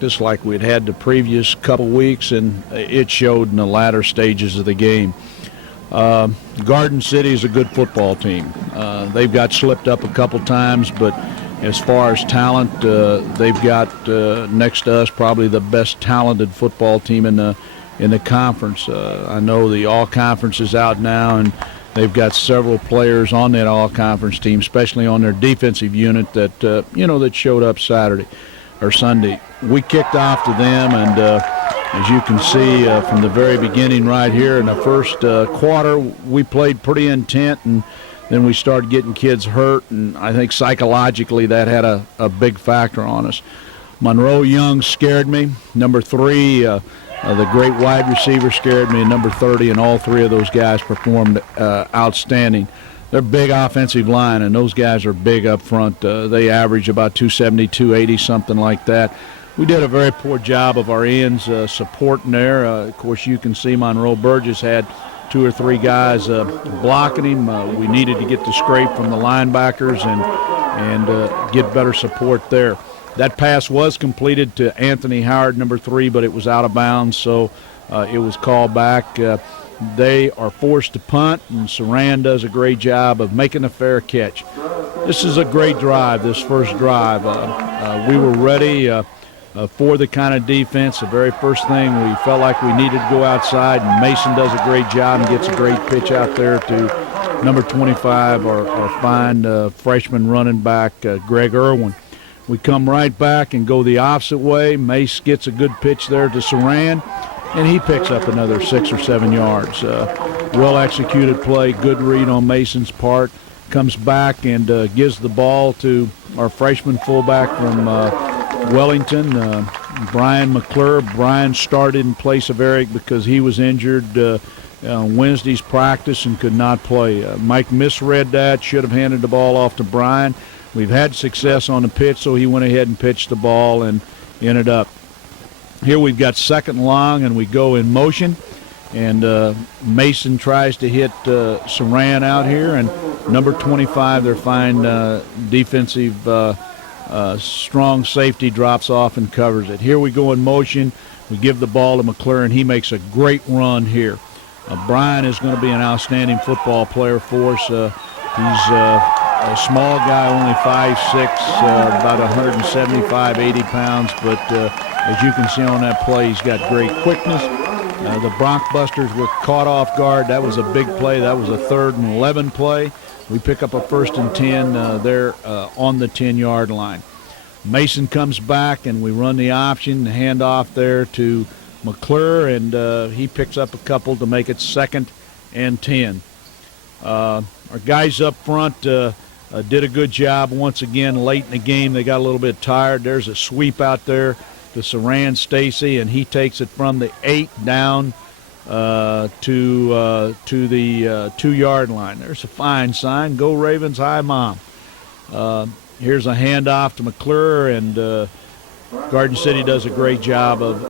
practice like we'd had the previous couple weeks, and it showed in the latter stages of the game. Garden City is a good football team. They've got slipped up a couple times, but as far as talent, they've got next to us probably the best talented football team in the conference. I know the all-conference is out now, and they've got several players on that all-conference team, especially on their defensive unit that that showed up Saturday or Sunday. We kicked off to them, and as you can see from the very beginning right here in the first quarter, we played pretty intent, and then we started getting kids hurt, and I think psychologically that had a big factor on us. Monroe Young scared me. Number 3, the great wide receiver, scared me, and number 30, and all 3 of those guys performed outstanding. They're big offensive line, and those guys are big up front. They average about 270, 280, something like that. We did a very poor job of our ends supporting there. Of course, you can see Monroe Burgess had 2 or 3 guys blocking him. We needed to get the scrape from the linebackers and get better support there. That pass was completed to Anthony Howard, number 3, but it was out of bounds, so it was called back. They are forced to punt, and Saran does a great job of making a fair catch. This is a great drive, this first drive. We were ready for the kind of defense. The very first thing, we felt like we needed to go outside, and Mason does a great job and gets a great pitch out there to number 25, our fine freshman running back, Greg Irwin. We come right back and go the opposite way. Mace gets a good pitch there to Saran, and he picks up another 6 or 7 yards. Well-executed play, good read on Mason's part. Comes back and gives the ball to our freshman fullback from Wellington, Brian McClure. Brian started in place of Eric because he was injured on Wednesday's practice and could not play. Mike misread that, should have handed the ball off to Brian. We've had success on the pitch, so he went ahead and pitched the ball and ended up. Here we've got 2nd and long, and we go in motion. And Mason tries to hit Saran out here, and number 25, their fine defensive strong safety, drops off and covers it. Here we go in motion. We give the ball to McClure, and he makes a great run here. Brian is going to be an outstanding football player for us. He's a small guy, only 5'6", about 175, 80 pounds, but as you can see on that play, he's got great quickness. The Broncbusters were caught off guard. That was a big play. That was a 3rd and 11 play. We pick up a 1st and 10 there on the 10-yard line. Mason comes back, and we run the option, the handoff there to McClure, and he picks up a couple to make it 2nd and 10. Our guys up front did a good job once again late in the game. They got a little bit tired. There's a sweep out there to Saran Stacy, and he takes it from the 8 down to the 2-yard line. There's a fine sign. Go Ravens, hi Mom. Here's a handoff to McClure, and Garden City does a great job of